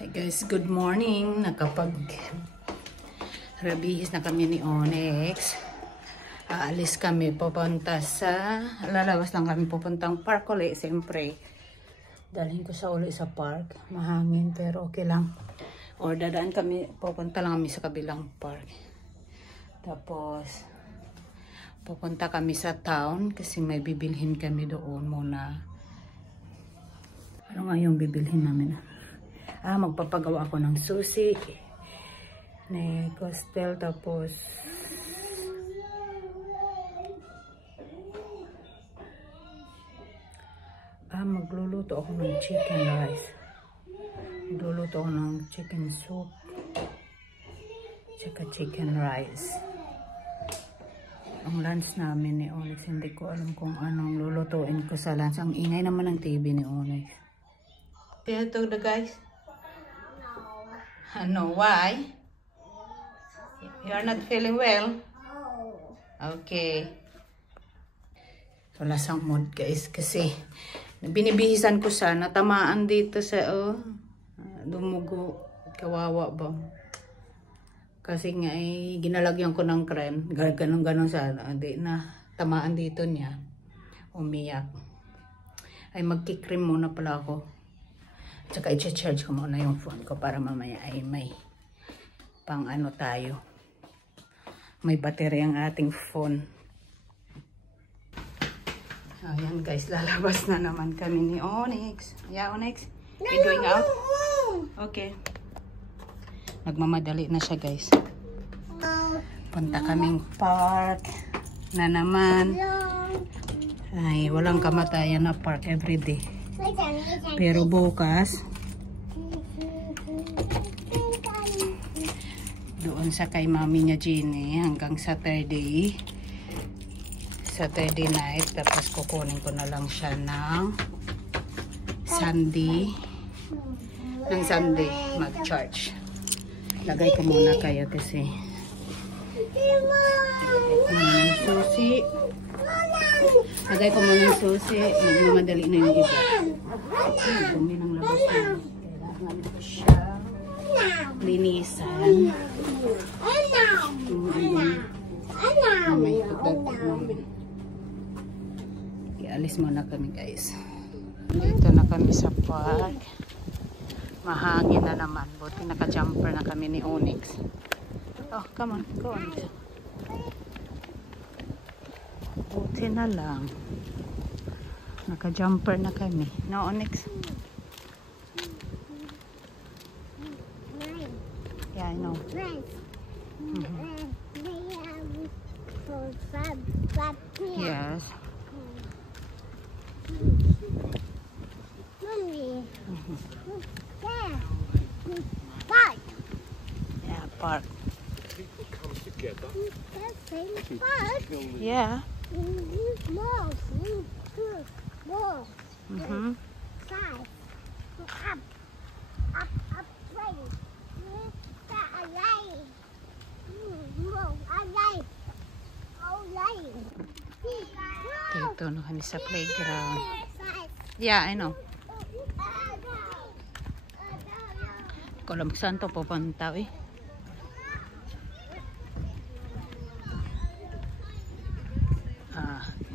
Hi guys, good morning. Nakapag-rabihis na kami ni Onyx. Aalis kami pupunta sa, lalabas lang kami pupuntang park ulit. Siyempre, dalhin ko sa uli sa park. Mahangin pero okay lang. Or dadaan kami, pupunta lang kami sa kabilang park. Tapos, pupunta kami sa town kasi may bibilhin kami doon muna. Ano nga yung bibilhin namin? Magpapagawa ako ng susi ni Costel, tapos magluluto ako ng chicken rice, magluluto ako ng chicken soup tsaka chicken rice. Ang lunch namin ni Onyx, hindi ko alam kung anong lulutuin ko sa lunch. Ang ingay naman ng TV ni Onyx. Kaya ito the guys. No, why? You are not feeling well? Okay. Wala sang mood guys kasi binibihisan ko siya, natamaan dito sa dumugo. Kawawa ba? Kasi nga ginalagyan ko ng cream, ganun sana. Hindi na tamaan dito niya. Umiyak. Ay magki-cream muna pala ako. Tsaka i-charge ko muna yung phone ko para mamaya ay may pang ano tayo. May battery ang ating phone. Ayan guys, lalabas na naman kami ni Onyx. Yeah, Onyx? You going out? Okay. Nagmamadali na siya guys. Punta kaming park na naman. Ay, walang kamatayan na park everyday. Pero bukas doon sa kay mami niya Jeannie hanggang Saturday night, tapos kukunin ko na lang siya ng Sunday mag-charge. Lagay ko muna kayo kasi lagay ko muna ng susi. Nagmamadali na yung iba. Dumi ng labas na. Kailangan ko siya linisan. May ikot namin. Ialis muna kami guys. Dito na kami sa park. Mahangin na naman. Buti naka-jumper na kami ni Onyx. Oh, come on. Go on. Buti na lang. Naka-jumper na kami. No, Onyx? Yeah, I know. Yes. Park. Yeah, park. People come together. Park. Yeah. Walls. Side. Up, right. Dito na kami sa playground. Yeah, I know. Hindi ko alam saan to pupunta eh.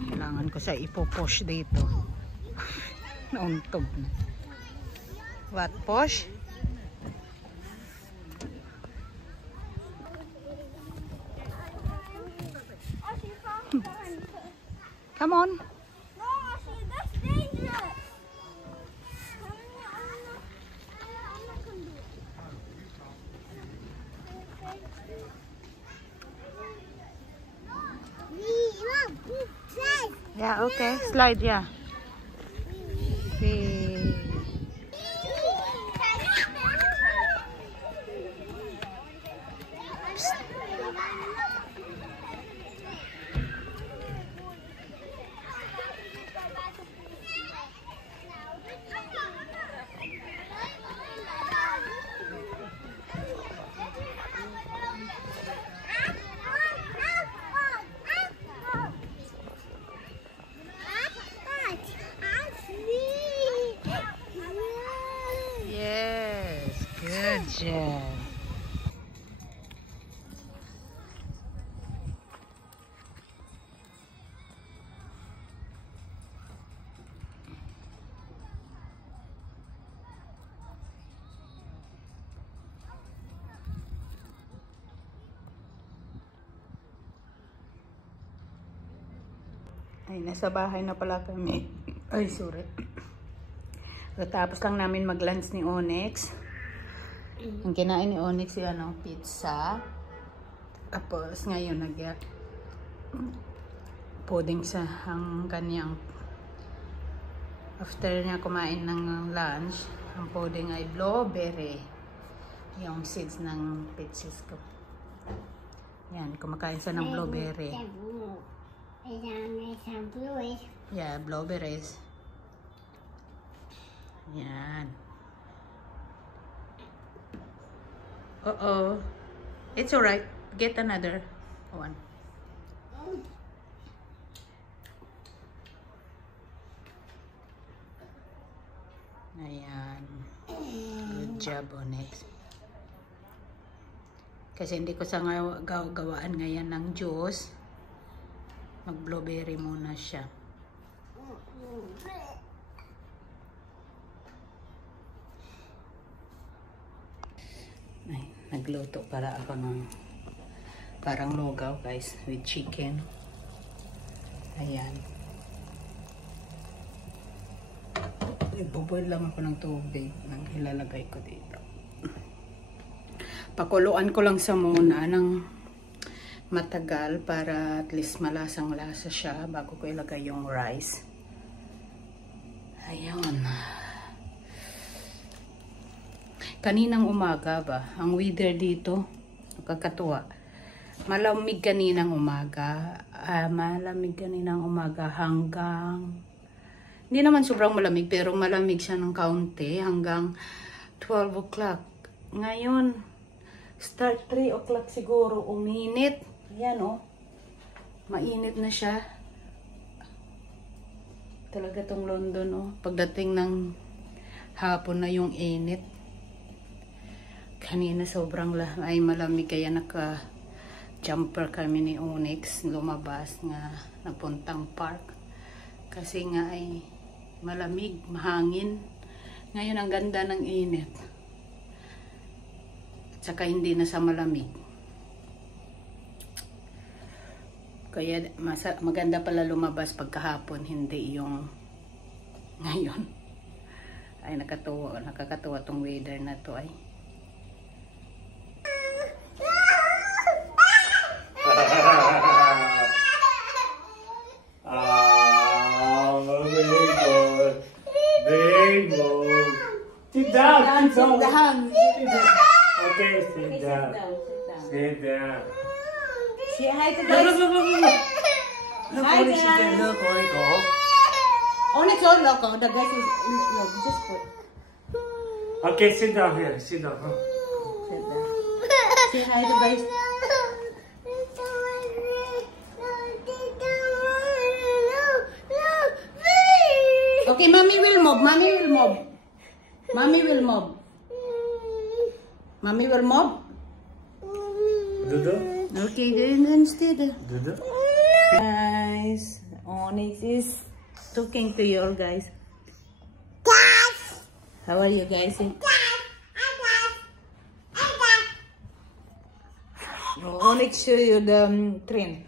Kailangan ko siya ipo-push dito. Nauntog na. What? Push? Come on. No, that's dangerous. Yeah, okay. Slide, yeah. Okay. Good job. Ay, nasa bahay na pala kami. Ay, sorry. Tapos lang namin mag-lunch ni Onyx. Ang kinain ni Onyx yung pizza. Tapos ngayon pudding sa ang kanyang. After niya kumain ng lunch, ang pudding ay blueberry. Yung seeds ng peaches ko. Yan, kumakain siya ng blueberry. Yeah, blueberries. Yan. Uh-oh. It's alright. Get another one. Ayan. Good job, Onyx. Kasi hindi ko sa gawaan ngayon ng juice. Mag-blueberry muna siya. Ay, nagluto para ako ng parang lugaw, guys, with chicken. Ayan. Ibuboil lang ako ng tubig nang ilalagay ko dito. Pakuluan ko lang sa muna ng matagal para at least malasang lasa siya bago ko ilagay yung rice. Ayun. Kaninang umaga ba, ang weather dito nakakatuwa. Malamig kaninang umaga. Malamig kaninang umaga hanggang hindi naman sobrang malamig pero malamig siya ng kaunti hanggang 12 o'clock. Ngayon start 3 o'clock siguro uminit. Ayan mainit na siya. Talaga tong London pagdating ng hapon na yung init. Kanina sobrang ay malamig kaya naka-jumper kami ni Onyx. Lumabas nga napuntang park. Kasi nga ay malamig, mahangin. Ngayon ang ganda ng init. Tsaka hindi na sa malamig. Kaya maganda pala lumabas pagkahapon, hindi yung ngayon. Ay nakakatuwa tong weather na to ay. Sit down. Sit down. Okay, sit down. Sit down. Say hi to Look, guys. Look, Hi, Onyx is guys. there. Look, Onyx. Onyx all loco. The guys is just put. Okay, sit down here. Sit down. Sit down. Say hi to guys. Okay, mommy will move. Mommy will move. Mommy will move. Mommy will move. Dudu. Okay, then stay there. Dudu. Guys, Onyx is talking to you all guys. How are you guys? Onyx show you the train.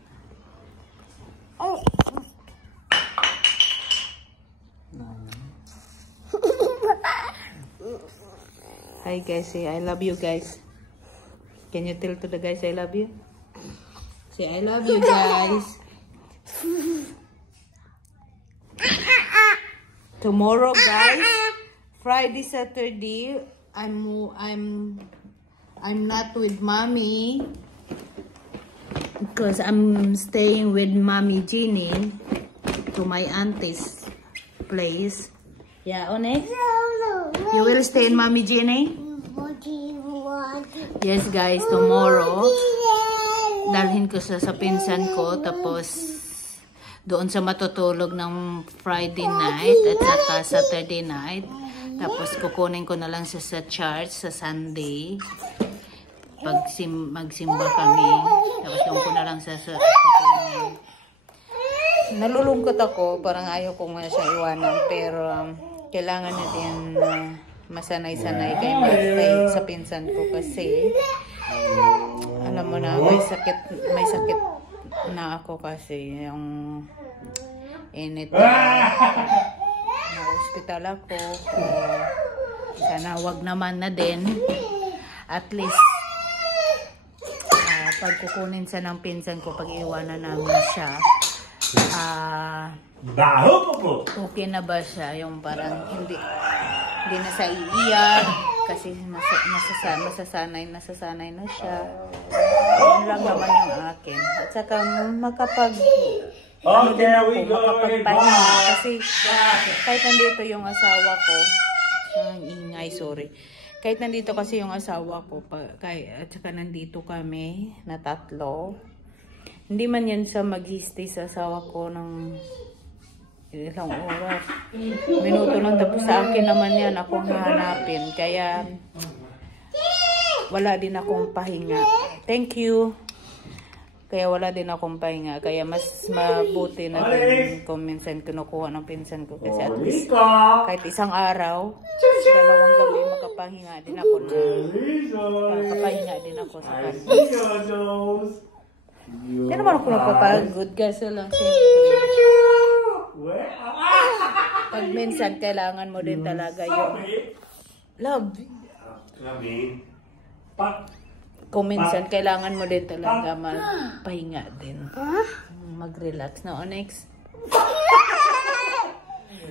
Hi guys, say I love you guys. Can you tell to the guys I love you? Say I love you guys. Tomorrow guys, Friday, Saturday, I'm not with mommy because I'm staying with mommy Jeannie to my auntie's place. Yeah, Onyx? You will stay in mommy Jeannie? Yes guys, tomorrow dalhin ko sa pinsan ko tapos doon sa matutulog ng Friday night at saka Saturday night. Tapos kukunin ko na lang siya sa church sa Sunday. Pag magsimba kami. Tapos doon ko na lang sa kukunin. Nalulungkot ako. Parang ayaw ko nga siya iwanan. Pero kailangan na din masanay-sanay kay sa pinsan ko kasi alam mo na may sakit na ako kasi yung init na hospital ako. Sana wag naman na din, at least pagkukunin sa ng pinsan ko, pag iwanan namin siya, okay na ba siya, yung parang hindi na sa iiyak kasi nasasanay na siya. Yun lang naman yung akin. At saka makapagpahinga kasi kahit nandito yung asawa ko, kahit nandito kasi yung asawa ko at saka nandito kami na tatlo, hindi man yan sa mag-stay sa asawa ko ng ilang oras, minuto lang, tapos sa akin naman yan akong hahanapin, kaya wala din akong pahinga. Thank you. Kaya wala din akong pahinga, kaya mas mabuti na din kung minsan kinukuha ng pinsan ko kasi at least kahit isang araw, dalawang gabi makapahinga din ako sa kanya. Yan naman ako napapagod kasi lang siyempre. Pag minsan kailangan mo din talaga yung love. Kung minsan kailangan mo din talaga magpahinga din. Mag-relax na, Onyx.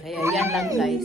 Kaya yan lang guys.